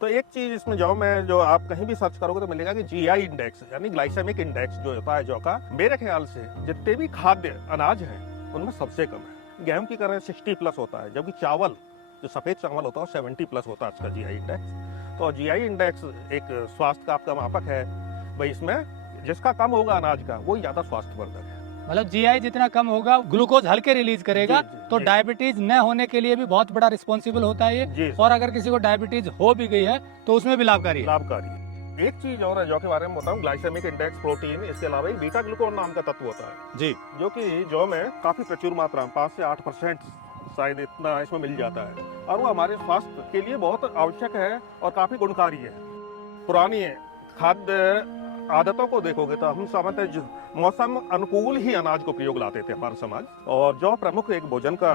तो एक चीज इसमें जौ में जो आप कहीं भी सर्च करोगे तो मिलेगा कि जीआई इंडेक्स यानी ग्लाइसेमिक इंडेक्स जो होता है जौ का, मेरे ख्याल से जितने भी खाद्य अनाज हैं उनमें सबसे कम है। गेहूं की करें 60 प्लस होता है, जबकि चावल जो सफेद चावल होता है 70 प्लस होता है इसका जीआई इंडेक्स। तो जीआई इंडेक्स एक स्वास्थ्य का आपका मापक है भाई, इसमें जिसका कम होगा अनाज का वो ज्यादा स्वास्थ्यवर्धक है। मतलब जीआई जितना कम होगा ग्लूकोज हल्के रिलीज करेगा, तो डायबिटीज न होने के लिए भी बहुत बड़ा रिस्पॉन्सिबल होता है ये। और अगर किसी को डायबिटीज हो भी गई है तो उसमें भी लाभकारी है। एक चीज और है जौ के बारे में बताऊं, ग्लाइसेमिक इंडेक्स प्रोटीन, इसके अलावा एक बीटा ग्लूकोन नाम का तत्व होता है जी, जो कि जौ में काफी प्रचुर मात्रा में 5 से 8% शायद इतना इसमें मिल जाता है, और वो हमारे स्वास्थ्य के लिए बहुत आवश्यक है और काफी गुणकारी है। पुरानी खाद्य आदतों को देखोगे तो हम सामान्यतः मौसम अनुकूल ही अनाज को प्रयोग लाते थे हमारा समाज, और जौ प्रमुख एक भोजन का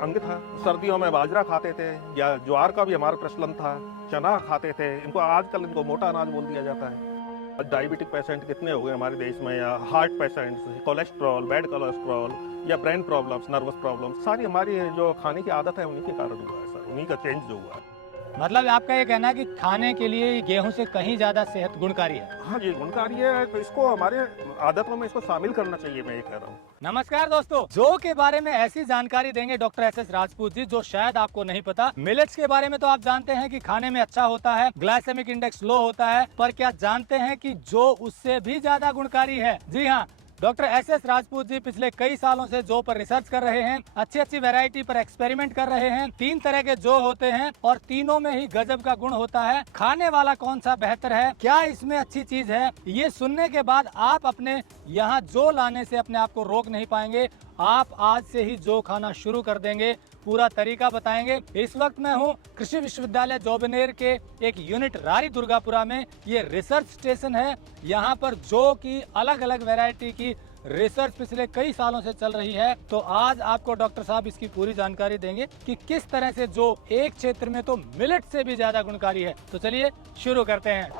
अंग था। सर्दियों में बाजरा खाते थे या ज्वार का भी हमारा प्रचलन था, चना खाते थे। इनको आजकल इनको मोटा अनाज बोल दिया जाता है। डायबिटिक पेशेंट कितने हो गए हमारे देश में, या heart patients, cholesterol, bad cholesterol या ब्रेन प्रॉब्लम्स, नर्वस प्रॉब्लम्स, सारी हमारी जो खाने की आदत है उन्हीं के कारण हुआ है सर, उन्हीं का चेंज जो हुआ है। मतलब आपका ये कहना है कि खाने के लिए गेहूं से कहीं ज्यादा सेहत गुणकारी है? हाँ जी, गुणकारी है, तो इसको हमारे आदतों में इसको शामिल करना चाहिए, मैं ये कह रहा हूँ। नमस्कार दोस्तों, जौ के बारे में ऐसी जानकारी देंगे डॉक्टर एस.एस. राजपूत जी जो शायद आपको नहीं पता। मिलेट्स के बारे में तो आप जानते हैं कि खाने में अच्छा होता है, ग्लाइसेमिक इंडेक्स लो होता है, पर क्या जानते हैं कि जौ उससे भी ज्यादा गुणकारी है? जी हाँ, डॉक्टर एस.एस. राजपूत जी पिछले कई सालों से जौ पर रिसर्च कर रहे हैं, अच्छी वैरायटी पर एक्सपेरिमेंट कर रहे हैं। 3 तरह के जौ होते हैं और तीनों में ही गजब का गुण होता है। खाने वाला कौन सा बेहतर है, क्या इसमें अच्छी चीज है, ये सुनने के बाद आप अपने यहाँ जौ लाने से अपने आप को रोक नहीं पाएंगे। आप आज से ही जौ खाना शुरू कर देंगे, पूरा तरीका बताएंगे। इस वक्त मैं हूँ कृषि विश्वविद्यालय जोबनेर के एक यूनिट रारी दुर्गापुरा में। ये रिसर्च स्टेशन है, यहाँ पर जौ की अलग अलग वैरायटी की रिसर्च पिछले कई सालों से चल रही है। तो आज आपको डॉक्टर साहब इसकी पूरी जानकारी देंगे कि किस तरह से जौ एक क्षेत्र में तो मिलेट से भी ज्यादा गुणकारी है। तो चलिए शुरू करते हैं।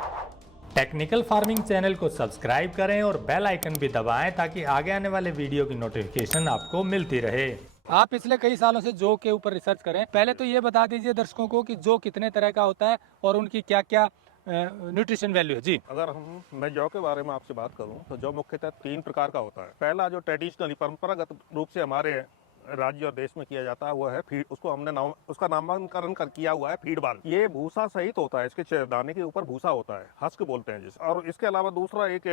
टेक्निकल फार्मिंग चैनल को सब्सक्राइब करें और बेल आइकन भी दबाएं ताकि आगे आने वाले वीडियो की नोटिफिकेशन आपको मिलती रहे। आप पिछले कई सालों से जौ के ऊपर रिसर्च करें, पहले तो ये बता दीजिए दर्शकों को कि जौ कितने तरह का होता है और उनकी क्या क्या न्यूट्रिशन वैल्यू है। जी, अगर मैं जौ के बारे में आपसे बात करूं तो जौ मुख्यतः 3 प्रकार का होता है। पहला जो ट्रेडिशनली परंपरागत रूप से हमारे राज्य और देश में किया जाता है वो है फीड, उसको हमने उसका नामकरण किया हुआ है फीड बाल। ये भूसा सहित होता है, इसके दाने के ऊपर भूसा होता है, हस्क बोलते हैं जिसे। और इसके अलावा दूसरा एक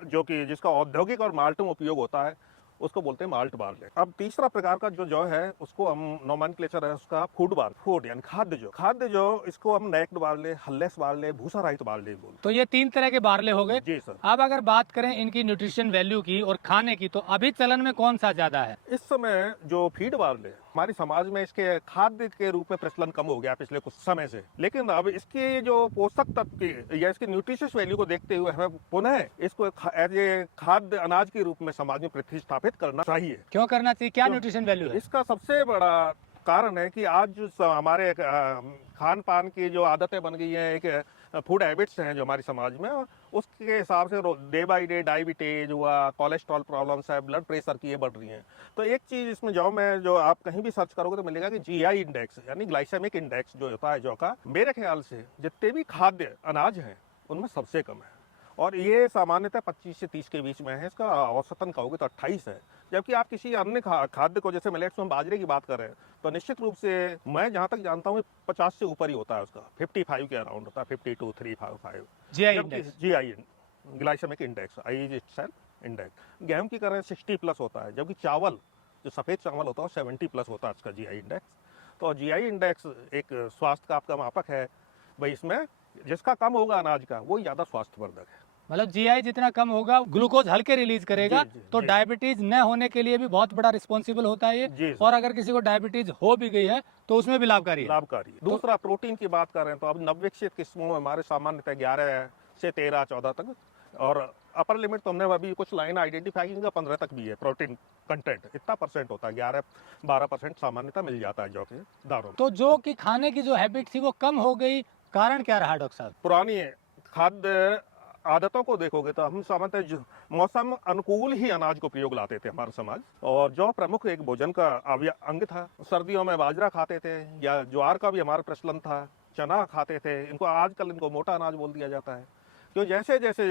जो कि जिसका औद्योगिक और माल्ट में उपयोग होता है उसको बोलते हैं माल्ट बार्ले। अब तीसरा प्रकार का जो जौ है उसको हम नोमेनक्लेचर है उसका फूड बार, फूड यानी खाद्य जो इसको हम नेक्ड बार्ले, हल्लेस बार्ले, भूसा रहित बार्ले बोलते हैं। तो ये 3 तरह के बार्ले हो गए। जी सर। अब अगर बात करें इनकी न्यूट्रिशन वैल्यू की और खाने की, तो अभी चलन में कौन सा ज्यादा है? इस समय जो फीड बार्ले हमारे समाज में इसके खाद्य के रूप में प्रचलन कम हो गया पिछले कुछ समय से, लेकिन अब इसके जो पोषक तत्व या इसके न्यूट्रिशियस वैल्यू को देखते हुए हमें पुनः इसको एज ए खाद्य अनाज के रूप में समाज में प्रतिष्ठापित करना चाहिए। क्यों करना चाहिए, क्या न्यूट्रिशन वैल्यू है? इसका सबसे बड़ा कारण है कि आज जो हमारे खान पान की जो आदतें बन गई हैं, एक फूड हैबिट्स हैं जो हमारे समाज में, उसके हिसाब से डे बाय डे डायबिटीज हुआ, कोलेस्ट्रॉल प्रॉब्लम्स है, ब्लड प्रेशर की ये बढ़ रही हैं। तो एक चीज इसमें जौ में जो आप कहीं भी सर्च करोगे तो मिलेगा कि जीआई इंडेक्स यानी ग्लाइसेमिक इंडेक्स जो होता है जौ का, मेरे ख्याल से जितने भी खाद्य अनाज हैं उनमें सबसे कम है, और ये सामान्यतः 25 से 30 के बीच में है। इसका औसतन कहोगे तो 28 है। जबकि आप किसी अन्य खाद्य को, जैसे मिलेट्स में बाजरे की बात करें तो निश्चित रूप से मैं जहां तक जानता हूँ 50 से ऊपर ही होता है, उसका 55 के अराउंड होता है, 52, 355 जीआई ग्लाइसेमिक इंडेक्स, इंडेक्स। गेहूं की करें 60 प्लस होता है, जबकि चावल जो सफेद चावल होता है 70 प्लस होता है इसका जीआई इंडेक्स। तो जीआई इंडेक्स एक स्वास्थ्य का आपका मापक है भाई, इसमें जिसका कम होगा अनाज का वो ज्यादा स्वास्थ्यवर्धक है। मतलब जीआई जितना कम होगा ग्लूकोज हल्के रिलीज करेगा, तो डायबिटीज न होने के लिए भी बहुत बड़ा रिस्पॉन्सिबल होता है ये। और अगर किसी को डायबिटीज हो भी गई है तो उसमें भी लाभकारी है। दूसरा प्रोटीन की बात करें तो अब नवविकसित किस्मों में हमारे सामान्यतः 11 से 13, 14 तक, और अपर लिमिट तो हमने अभी कुछ लाइन आइडेंटिफाई की 15 तक भी है। प्रोटीन कंटेंट इतना परसेंट होता है, 11-12% सामान्यतः मिल जाता है जौ के दानों में। तो जौ की खाने की जो हैबिट थी वो कम हो गई, कारण क्या रहा डॉक्टर साहब? पुरानी खाद्य आदतों को देखोगे तो हम सामान्यतः मौसम अनुकूल ही अनाज को प्रयोग लाते थे हमारा समाज, और जौ प्रमुख एक भोजन का अंग था। सर्दियों में बाजरा खाते थे या ज्वार का भी हमारा प्रचलन था, चना खाते थे, इनको आजकल इनको मोटा अनाज बोल दिया जाता है। क्यों जैसे जैसे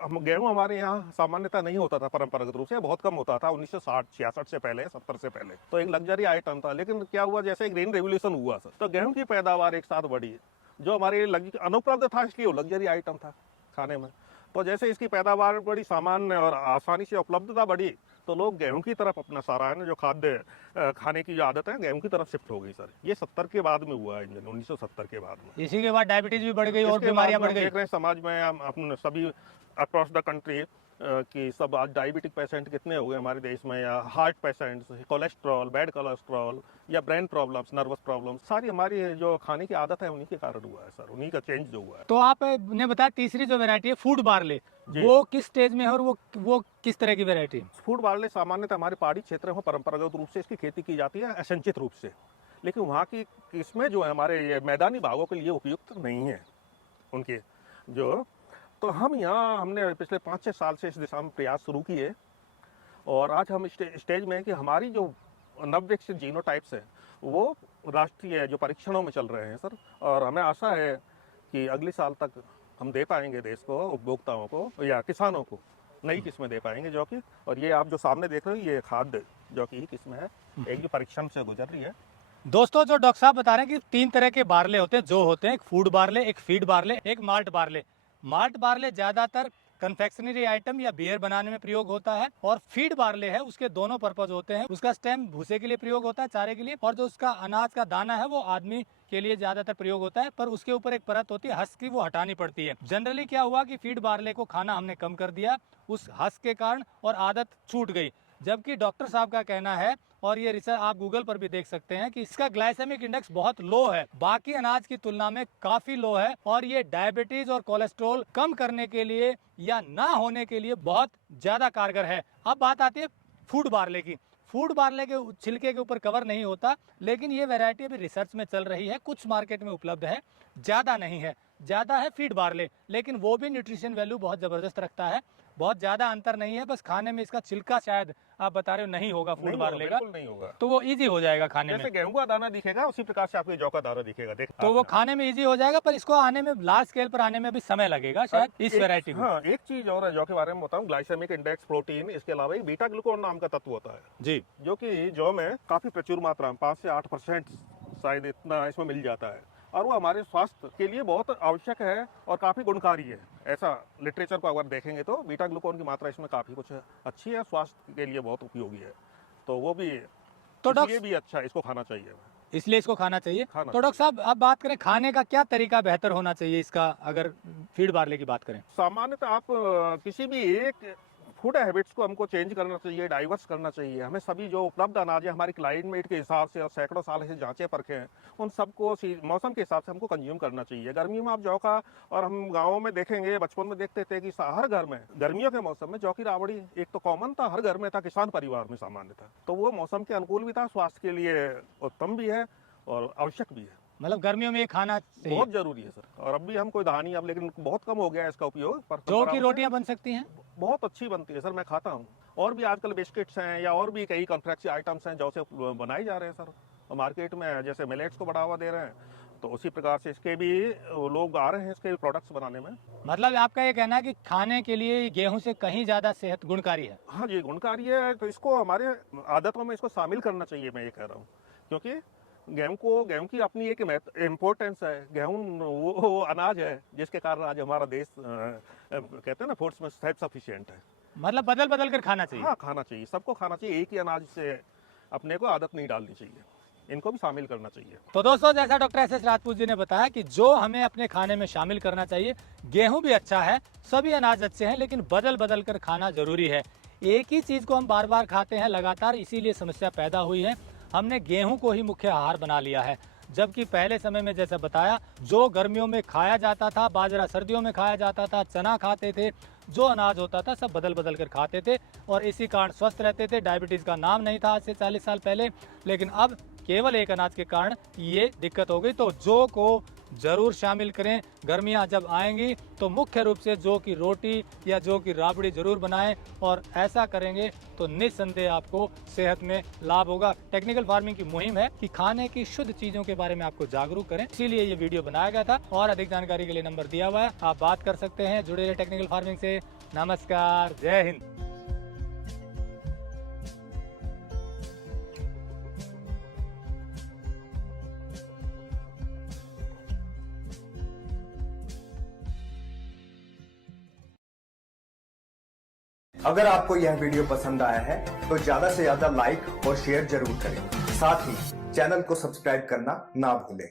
हम गेहूँ हमारे यहाँ सामान्यतः नहीं होता था परंपरागत रूप से, बहुत कम होता था 1960-66 से पहले, 70 से पहले, तो एक लग्जरी आइटम था। लेकिन क्या हुआ, जैसे ग्रीन रेवोल्यूशन हुआ सर, तो गेहूं की पैदावार एक साथ बढ़ी, जो हमारे अनुपलब्ध था इसलिए वो लग्जरी आइटम था खाने में। तो जैसे इसकी पैदावार बड़ी सामान्य और आसानी से उपलब्धता बढ़ी, तो लोग गेहूं की तरफ अपना सारा है ना जो खाद्य खाने की जो आदत है गेहूं की तरफ शिफ्ट हो गई सर। ये 70 के बाद में हुआ है, 1970 के बाद में। इसी के बाद डायबिटीज भी बढ़ गई और इसके बाद बीमारियां में बढ़ हम गई। देख रहे हैं समाज में हम अपने सभी अक्रॉस द कंट्री कि सब आज डायबिटिक पेशेंट कितने हो गए हमारे देश में, या heart patients, cholesterol, bad cholesterol, या ब्रेन प्रॉब्लम्स, नर्वस प्रॉब्लम्स, सारी हमारी जो खाने की आदत है उन्हीं के कारण हुआ है सर, उन्हीं का चेंज जो हुआ है। तो आपने बताया तीसरी जो वैरायटी है फूड बार्ले, जी। वो किस स्टेज में है और वो किस तरह की वैरायटी? फूड बार्ले सामान्यतः हमारे पहाड़ी क्षेत्र में परंपरागत रूप से इसकी खेती की जाती है असंचित रूप से, लेकिन वहाँ की किस्में जो है हमारे ये मैदानी भागों के लिए उपयुक्त नहीं है उनके जो। तो हम यहाँ हमने पिछले 5-6 साल से इस दिशा में प्रयास शुरू किए, और आज हम स्टेज में हैं कि हमारी जो नवविकसित जीनोटाइप्स है वो राष्ट्रीय जो परीक्षणों में चल रहे हैं सर, और हमें आशा है कि अगले साल तक हम दे पाएंगे देश को, उपभोक्ताओं को या किसानों को नई किस्में दे पाएंगे जो कि, और ये आप जो सामने देख रहे हो ये खाद्य जो कि किस्म है, एक जो परीक्षण से गुजर रही है। दोस्तों जो डॉक्टर साहब बता रहे हैं कि 3 तरह के बार्ले होते हैं, जो होते हैं एक फूड बार्ले, एक फीड बार्ले, एक माल्ट बार्ले। माल्ट बार्ले ज्यादातर कन्फेक्शनरी आइटम या बियर बनाने में प्रयोग होता है, और फीड बार्ले है उसके दोनों पर्पज होते हैं। उसका स्टेम भूसे के लिए प्रयोग होता है, चारे के लिए, और जो उसका अनाज का दाना है वो आदमी के लिए ज्यादातर प्रयोग होता है, पर उसके ऊपर एक परत होती है हस्क की, वो हटानी पड़ती है। जनरली क्या हुआ कि फीड बार्ले को खाना हमने कम कर दिया उस हस्क के कारण, और आदत छूट गई। जबकि डॉक्टर साहब का कहना है, और ये रिसर्च आप गूगल पर भी देख सकते हैं, कि इसका ग्लाइसेमिक इंडेक्स बहुत लो है, बाकी अनाज की तुलना में काफी लो है, और ये डायबिटीज और कोलेस्ट्रॉल कम करने के लिए या ना होने के लिए बहुत ज्यादा कारगर है। अब बात आती है फूड बार्ले की। फूड बार्ले के छिलके के ऊपर कवर नहीं होता, लेकिन ये वैरायटी अभी रिसर्च में चल रही है, कुछ मार्केट में उपलब्ध है, ज्यादा नहीं है। ज्यादा है फीड बार्ले, लेकिन वो भी न्यूट्रिशन वैल्यू बहुत जबरदस्त रखता है, बहुत ज्यादा अंतर नहीं है। बस खाने में इसका छिलका शायद आप बता रहे हो नहीं होगा फूड बार्ले का, बिल्कुल नहीं होगा, तो वो इजी हो जाएगा खाने में। जैसे गेहूं का दाना दिखेगा उसी प्रकार से आपके जौ का दाना दिखेगा, देख तो वो खाने में इजी हो जाएगा, पर इसको आने में लार्ज स्केल पर आने में भी समय लगेगा शायद इस वैरायटी को। हाँ, एक चीज और है जौ के बारे में बताऊं, ग्लाइसेमिक इंडेक्स, प्रोटीन, इसके अलावा एक बीटा ग्लूकोन नाम का तत्व होता है जी, जो कि जौ में काफी प्रचुर मात्रा में 5 से 8% शायद इतना इसमें मिल जाता है, और वो हमारे स्वास्थ्य के लिए बहुत आवश्यक है और काफी गुणकारी है। ऐसा लिटरेचर को अगर देखेंगे तो बीटा ग्लूकोन की मात्रा इसमें काफी कुछ अच्छी है, स्वास्थ्य के लिए बहुत उपयोगी है, तो वो भी तो इसलिए भी अच्छा है, इसको खाना चाहिए। इसलिए इसको खाना चाहिए। खाना तो डॉक्टर साहब अब बात करें खाने का क्या तरीका बेहतर होना चाहिए इसका, अगर फीड बार्ले की बात करें? सामान्यतः आप किसी भी एक फूड हैबिट्स को हमको चेंज करना चाहिए, डाइवर्स करना चाहिए। हमें सभी जो उपलब्ध अनाज है हमारे क्लाइमेट के हिसाब से और सैकड़ों साल से जांचे परखे हैं, उन सबको मौसम के हिसाब से हमको कंज्यूम करना चाहिए। गर्मी में आप जौ का, और हम गाँवों में देखेंगे, बचपन में देखते थे कि हर घर में गर्मियों के मौसम में जौ की रावड़ी एक तो कॉमन था, हर घर में था, किसान परिवार में सामान्य था, तो वो मौसम के अनुकूल भी था, स्वास्थ्य के लिए उत्तम भी है और आवश्यक भी है, मतलब गर्मियों में ये खाना चाहिए, बहुत जरूरी है सर। और अब भी हम कोई धानी, अब लेकिन बहुत कम हो गया है इसका उपयोग। जौ की रोटियां बन सकती हैं, बहुत अच्छी बनती है सर, मैं खाता हूँ। और भी आजकल बिस्किट्स हैं या और भी कई कॉन्फ्रेक्सी आइटम्स हैं जौ से बनाए जा रहे हैं सर मार्केट में, जैसे मिलेट्स को बढ़ावा दे रहे हैं, तो उसी प्रकार से इसके भी लोग आ रहे हैं इसके प्रोडक्ट्स बनाने में। मतलब आपका ये कहना है कि खाने के लिए गेहूं से कहीं ज्यादा सेहत गुणकारी है? हाँ जी, गुणकारी है, तो इसको हमारे आदतों में इसको शामिल करना चाहिए, मैं ये कह रहा हूँ, क्योंकि गेहूं की अपनी एक इम्पोर्टेंस है। गेहूं वो अनाज है जिसके कारण आज हमारा देश कहते हैं ना फूड्स में सेल्फ सफिशिएंट है। मतलब बदल बदल कर खाना चाहिए। हाँ, खाना चाहिए, सबको खाना चाहिए, एक ही अनाज से अपने को आदत नहीं डालनी चाहिए, इनको भी शामिल करना चाहिए। तो दोस्तों जैसा doctor S S Rajput ji ने बताया कि जो हमें अपने खाने में शामिल करना चाहिए, गेहूं भी अच्छा है, सभी अनाज अच्छे हैं, लेकिन बदल बदल कर खाना जरूरी है। एक ही चीज को हम बार बार खाते हैं लगातार, इसीलिए समस्या पैदा हुई है। हमने गेहूं को ही मुख्य आहार बना लिया है, जबकि पहले समय में जैसा बताया, जो गर्मियों में खाया जाता था, बाजरा सर्दियों में खाया जाता था, चना खाते थे, जो अनाज होता था सब बदल बदल कर खाते थे, और इसी कारण स्वस्थ रहते थे। डायबिटीज़ का नाम नहीं था आज से 40 साल पहले, लेकिन अब केवल एक अनाज के कारण ये दिक्कत हो गई। तो जौ को जरूर शामिल करें। गर्मियां जब आएंगी तो मुख्य रूप से जौ की रोटी या जौ की राबड़ी जरूर बनाएं और ऐसा करेंगे तो निस्संदेह आपको सेहत में लाभ होगा। टेक्निकल फार्मिंग की मुहिम है कि खाने की शुद्ध चीजों के बारे में आपको जागरूक करें, इसीलिए ये वीडियो बनाया गया था। और अधिक जानकारी के लिए नंबर दिया हुआ है, आप बात कर सकते हैं। जुड़े रहे टेक्निकल फार्मिंग से। नमस्कार, जय हिंद। अगर आपको यह वीडियो पसंद आया है तो ज्यादा से ज्यादा लाइक और शेयर जरूर करें। साथ ही चैनल को सब्सक्राइब करना ना भूलें।